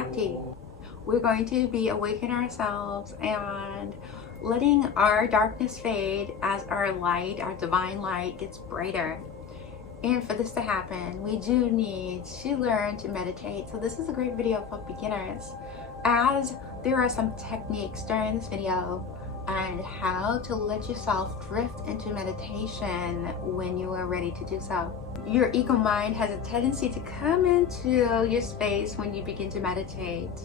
Shakti. We're going to be awakening ourselves and letting our darkness fade as our light, our divine light, gets brighter. And for this to happen, we do need to learn to meditate. So this is a great video for beginners, as there are some techniques during this video and how to let yourself drift into meditation when you are ready to do so. Your ego mind has a tendency to come into your space when you begin to meditate.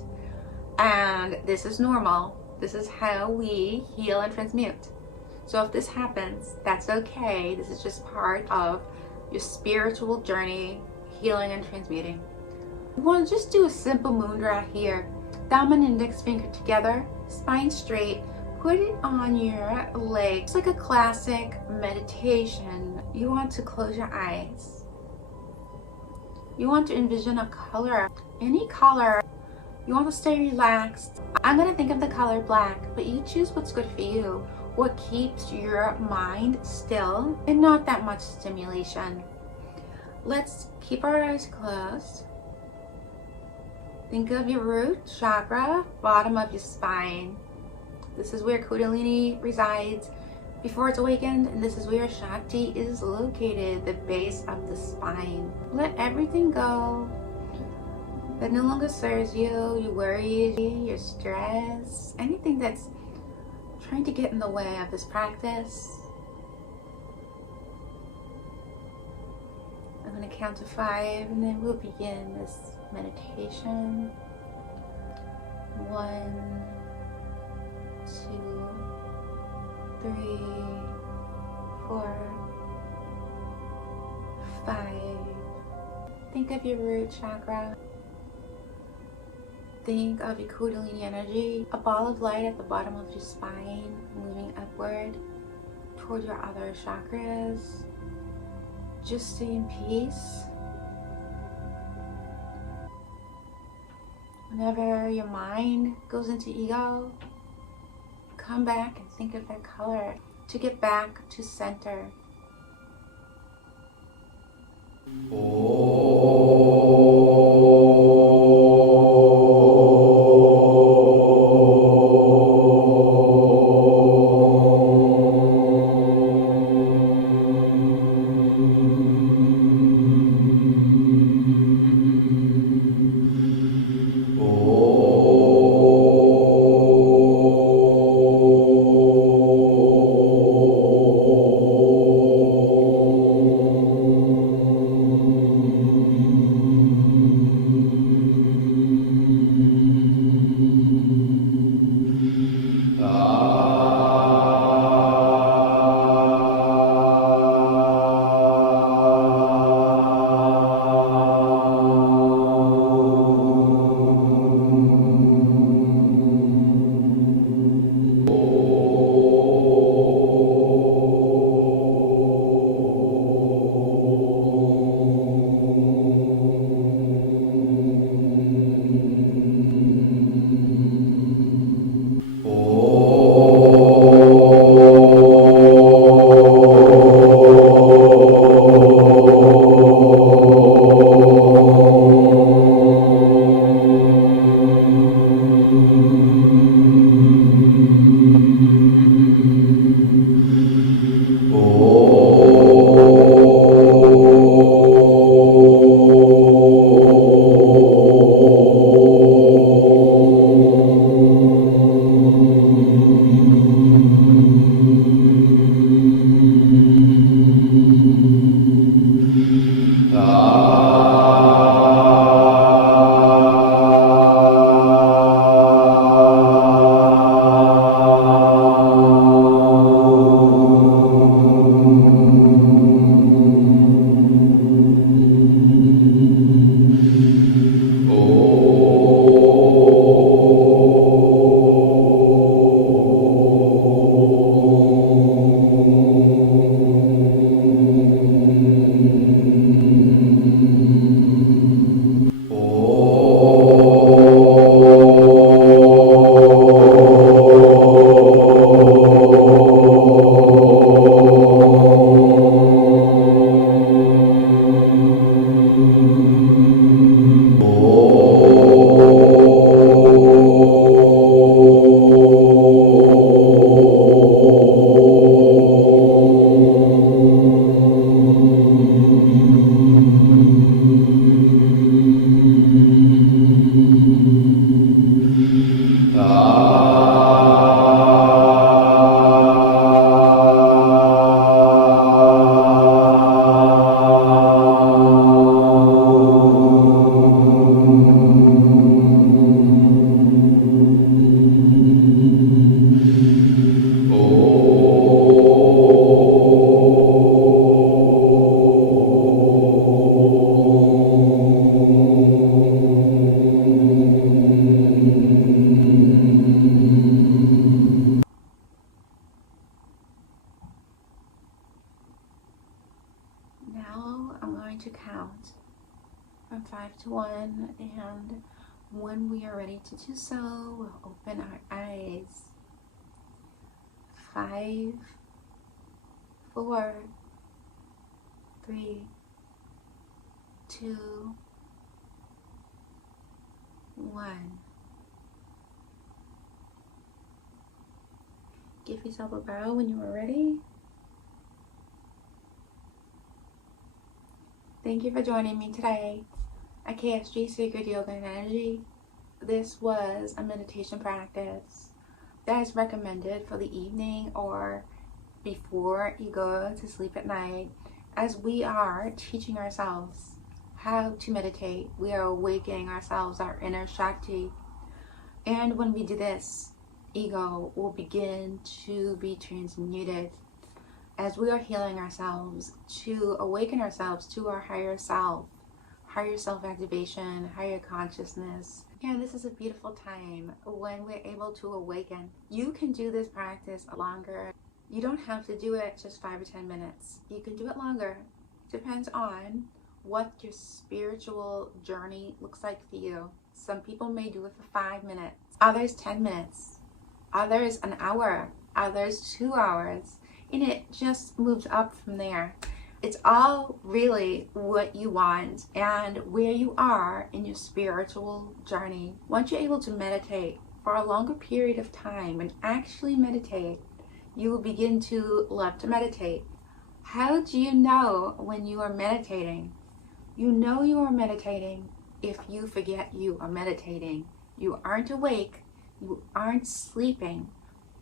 And this is normal. This is how we heal and transmute. So if this happens, that's okay. This is just part of your spiritual journey, healing and transmuting. We want to just do a simple mudra here. Thumb and index finger together, spine straight. Put it on your leg. It's like a classic meditation. You want to close your eyes. You want to envision a color, any color. You want to stay relaxed. I'm going to think of the color black, but you choose what's good for you. What keeps your mind still and not that much stimulation. Let's keep our eyes closed. Think of your root chakra, bottom of your spine. This is where Kundalini resides before it's awakened, and this is where Shakti is located, the base of the spine. Let everything go that no longer serves you, your worries, your stress, anything that's trying to get in the way of this practice. I'm going to count to 5 and then we'll begin this meditation. 1, 2, 3, 4, 5. Think of your root chakra. Think of your Kundalini energy, a ball of light at the bottom of your spine, moving upward toward your other chakras. Just stay in peace. Whenever your mind goes into ego, come back and think of that color to get back to center. going to count from 5 to 1, and when we are ready to do so, we'll open our eyes. 5, 4, 3, 2, 1. Give yourself a bow when you are ready. Thank you for joining me today at KSG Sacred Yoga and Energy. This was a meditation practice that is recommended for the evening or before you go to sleep at night, as we are teaching ourselves how to meditate. We are awakening ourselves, our inner Shakti. And when we do this, ego will begin to be transmuted as we are healing ourselves to awaken ourselves to our higher self activation, higher consciousness. And this is a beautiful time when we're able to awaken. You can do this practice longer. You don't have to do it just 5 or 10 minutes. You can do it longer. Depends on what your spiritual journey looks like for you. Some people may do it for 5 minutes, others 10 minutes, others an hour, others 2 hours, and it just moves up from there. It's all really what you want and where you are in your spiritual journey. Once you're able to meditate for a longer period of time and actually meditate, you will begin to love to meditate. How do you know when you are meditating? You know you are meditating if you forget you are meditating. You aren't awake, you aren't sleeping,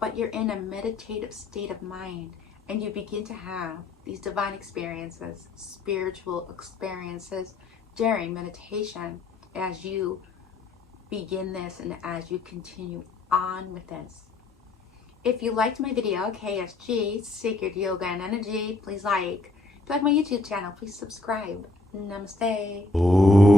but you're in a meditative state of mind, and you begin to have these divine experiences, spiritual experiences during meditation as you begin this and as you continue on with this. If you liked my video, KSG, Sacred Yoga and Energy, please like. If you like my YouTube channel, please subscribe. Namaste.